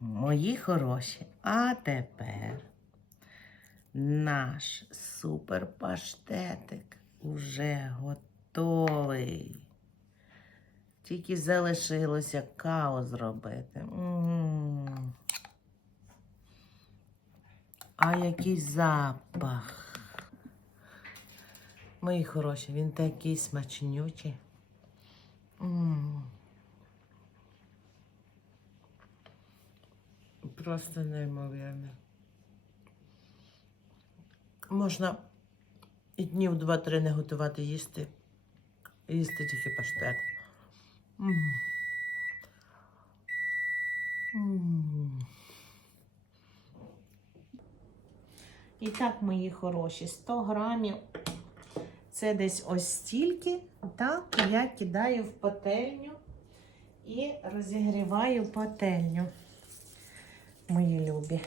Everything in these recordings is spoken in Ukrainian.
Мої хороші, а тепер наш супер паштетик уже готовий. Тільки залишилося каву зробити. М. А який запах. Мої хороші, він такий смачнючий. М. Просто неймовірно. Можна і днів два-три не готувати їсти. Їсти тільки паштет. І так, мої хороші, 100 грамів. Це десь ось стільки. Так, я кидаю в пательню і розігріваю пательню мої любі.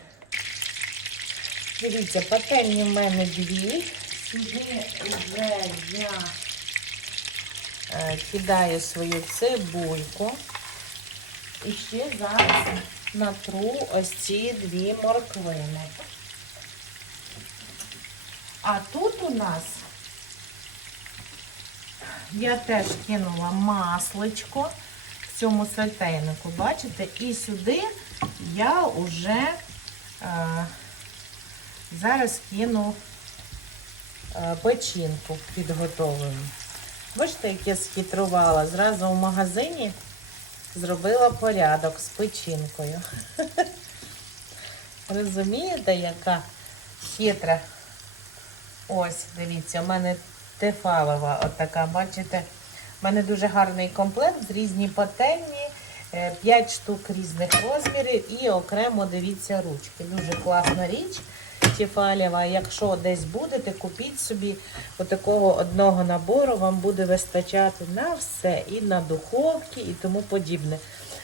Дивіться, пательні в мене дві. Сюди вже я е, кидаю свою цибульку. І ще зараз натру ось ці дві морквини. А тут у нас я теж кинула масличко в цьому сальтейнику, бачите? І сюди я вже е, зараз кину е, печінку підготовлену. Бачите, як я схитрувала. Зразу в магазині зробила порядок з печінкою. Розумієте, яка хитра? Ось, дивіться, у мене тефалова отака, бачите? У мене дуже гарний комплект, різні пательні, 5 штук різних розмірів і окремо, дивіться, ручки. Дуже класна річ. Тефалєва. Якщо десь будете, купіть собі отакого одного набору, вам буде вистачати на все, і на духовки, і тому подібне.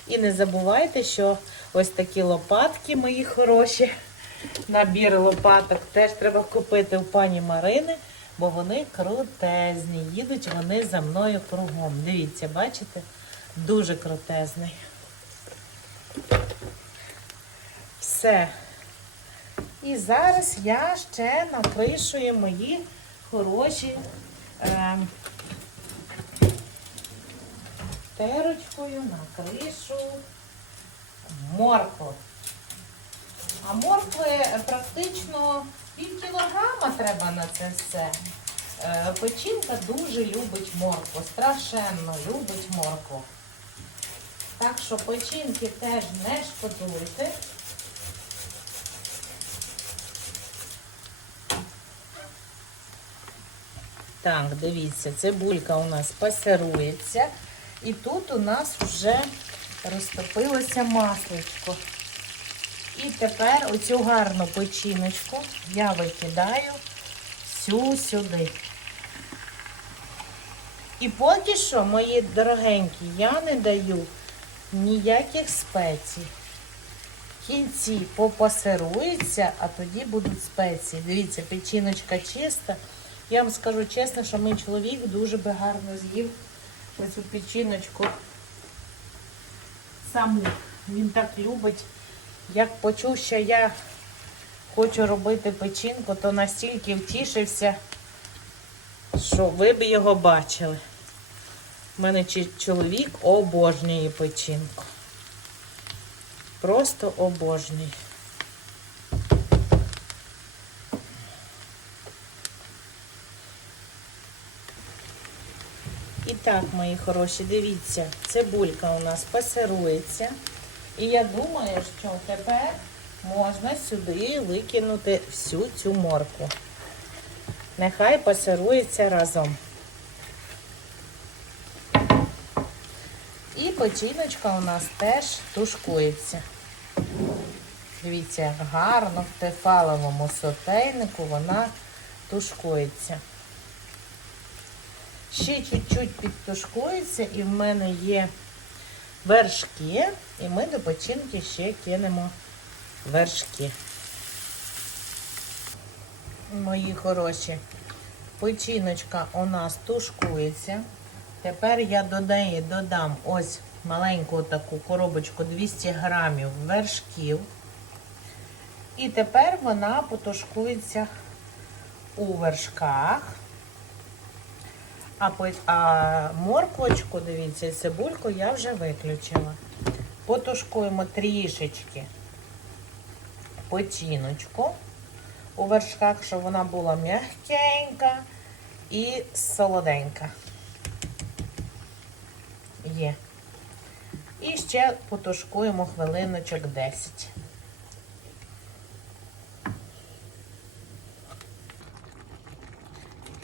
І не забувайте, що ось такі лопатки мої хороші. Набір лопаток теж треба купити у пані Марини, бо вони крутезні. Їдуть вони за мною кругом. Дивіться, бачите? Дуже крутезний. Все. І зараз я ще накришую мої хороші е, терочкою накришу моркву. А моркви практично пів кілограма треба на це все. Е, Печінка дуже любить моркву, страшенно любить моркву. Так що печінки теж не шкодуйте. Так, дивіться, цибулька у нас пасирується. І тут у нас вже розтопилося масличко. І тепер оцю гарну печіночку я викидаю всю сюди. І поки що, мої дорогенькі, я не даю ніяких спецій. В кінці попасирується, а тоді будуть спеції. Дивіться, печіночка чиста. Я вам скажу чесно, що мій чоловік дуже би гарно з'їв оцю печіночку саму. Він так любить. Як почув, що я хочу робити печінку, то настільки втішився, що ви б його бачили. У мене чоловік обожнює печінку. Просто обожнює. І так, мої хороші, дивіться, цибулька у нас пасирується. І я думаю, що тепер можна сюди викинути всю цю морку. Нехай пасирується разом. Печіночка у нас теж тушкується. Дивіться, як гарно в тефаловому сотейнику вона тушкується. Ще чуть-чуть підтушкується, і в мене є вершки, і ми до печінки ще кинемо вершки. Мої хороші, печіночка у нас тушкується. Тепер я до неї додам ось маленьку таку коробочку 200 грамів вершків. І тепер вона потушкується у вершках. А, а морквочку, дивіться, цибульку я вже виключила. Потушкуємо трішечки печіночку у вершках, щоб вона була м'ягенька і солоденька. Є. І ще потушкуємо хвилиночок 10.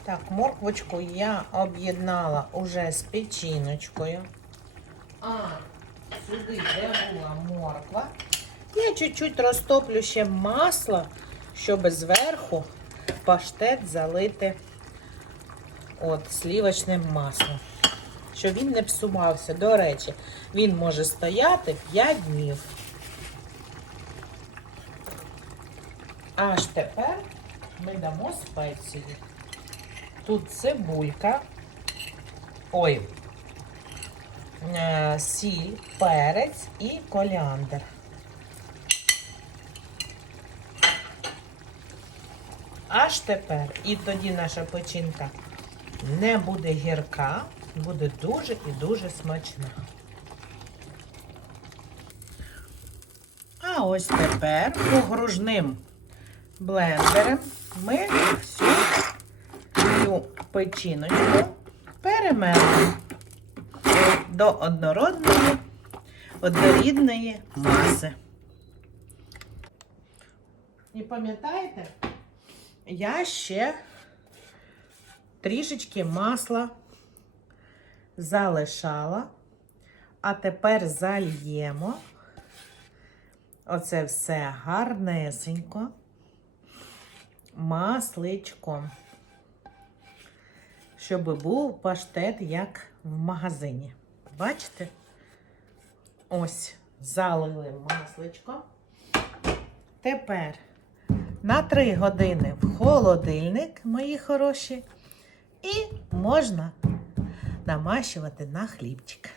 Так, морквочку я об'єднала уже з печіночкою. А, сюди, де була морква. Я чуть-чуть розтоплю ще масло, щоб зверху паштет залити от слівочним маслом. Щоб він не псувався. До речі, він може стояти 5 днів. Аж тепер ми дамо спеції. Тут цибулька, ой, е, сіль, перець і коліандр. Аж тепер, і тоді наша печінка не буде гірка, буде дуже і дуже смачна. А ось тепер погружним блендером ми всю цю печіночку перемелимо до однородної, однорідної маси. І пам'ятаєте, я ще трішечки масла залишала, а тепер зальємо оце все гарнесенько масличком, щоб був паштет, як в магазині. Бачите? Ось, залили масличко. Тепер на 3 години в холодильник, мої хороші, і можна намащувати на хлібчик.